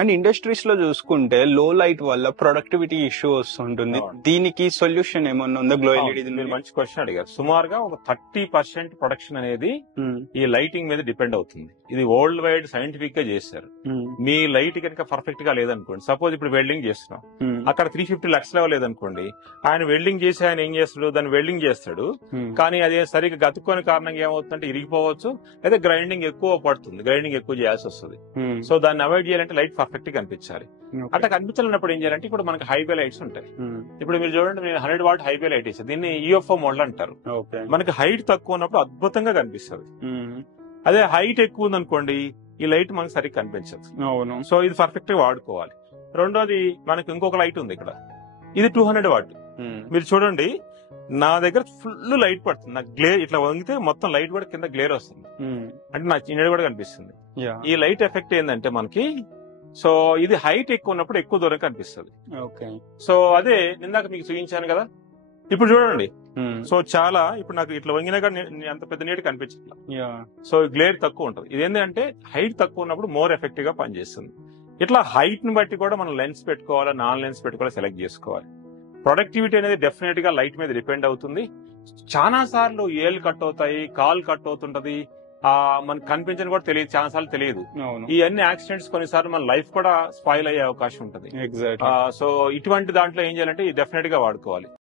And industries లో చూసుకుంటే లో లైట్ వల్ల ప్రొడక్టివిటీ ఇష్యూ వస్తుంటుంది. దీనికి సొల్యూషన్ ఏమన్నా ఉందా? గ్లో ఎల్ఈడి మీరు మంచి క్వశ్చన్ అడిగారు. సుమారుగా ఒక 30% ప్రొడక్షన్ అనేది ఈ లైటింగ్ మీద డిపెండ్ అవుతుంది. ఇది వరల్డ్ వైడ్ సైంటిఫిక్ గా చేశారు. మీ లైట్ కనుక పర్ఫెక్ట్ గా లేదనుకోండి, సపోజ్ ఇప్పుడు వెల్డింగ్ చేస్తున్నాం, అక్కడ 350 లక్షల లేదనుకోండి, ఆయన వెల్డింగ్ చేసి ఆయన ఏం చేస్తాడు, దాన్ని వెల్డింగ్ చేస్తాడు, కానీ అదే సరిగ్గా గతుక్కోని కారణంగా ఏమవుతుందంటే ఇరిగిపోవచ్చు, లేదా గ్రైండింగ్ ఎక్కువ పడుతుంది, గ్రైండింగ్ ఎక్కువ చేయాల్సి వస్తుంది. సో దాన్ని అవాయిడ్ చేయాలంటే లైట్ పర్ఫెక్ట్ గా కనిపించాలి. అట్లా కనిపించాలన్నప్పుడు ఏం చేయాలంటే ఇప్పుడు మనకి హైవే లైట్స్ ఉంటాయి. ఇప్పుడు మీరు చూడండి, నేను 100 వాట్ హైవే లైట్ వేసాను, దీన్ని యూఎఫ్ఓ మోడల్ అంటారు. మనకి హైట్ తక్కువ ఉన్నప్పుడు అద్భుతంగా కనిపిస్తుంది. అదే హైట్ ఎక్కువ ఉందనుకోండి, ఈ లైట్ మనకి సరిగ్గా కనిపించదు. సో ఇది పర్ఫెక్ట్ గా వాడుకోవాలి. రెండోది, మనకి ఇంకొక లైట్ ఉంది ఇక్కడ, ఇది 200 వాట్. మీరు చూడండి, నా దగ్గర ఫుల్ లైట్ పడుతుంది, నాకు గ్లేర్ ఇట్లా వంగితే మొత్తం లైట్ కూడా కింద గ్లేర్ వస్తుంది, అంటే నాకు చిన్నది కూడా కనిపిస్తుంది. ఈ లైట్ ఎఫెక్ట్ ఏంటంటే మనకి, సో ఇది హైట్ ఎక్కువ ఉన్నప్పుడు ఎక్కువ దూరం కనిపిస్తుంది. సో అదే నిందాక మీకు చూపించాను కదా, ఇప్పుడు చూడండి. సో చాలా ఇప్పుడు నాకు ఇట్లా వంగినా కానీ అంత పెద్ద నీట్ కనిపించట్లా. సో గ్లేర్ తక్కువ ఉంటుంది. ఇదేంటంటే హైట్ తక్కువ ఉన్నప్పుడు మోర్ ఎఫెక్టివ్ గా పనిచేస్తుంది. ఇట్లా హైట్ ని బట్టి కూడా మనం లెన్స్ పెట్టుకోవాలా, నాన్ లెన్స్ పెట్టుకోవాలా సెలెక్ట్ చేసుకోవాలి. ప్రొడక్టివిటీ అనేది డెఫినెట్ గా లైట్ మీద డిపెండ్ అవుతుంది. చాలా సార్లు ఏళ్ళు కట్ అవుతాయి, కాల్ కట్ అవుతుంటది, మనకు కనిపించని కూడా తెలియదు, చాలా సార్లు తెలియదు. ఈ అన్ని యాక్సిడెంట్స్ కొన్నిసార్లు మన లైఫ్ కూడా స్పాయిల్ అయ్యే అవకాశం ఉంటుంది. సో ఇటువంటి దాంట్లో ఏం చేయాలంటే డెఫినెట్ గా వాడుకోవాలి.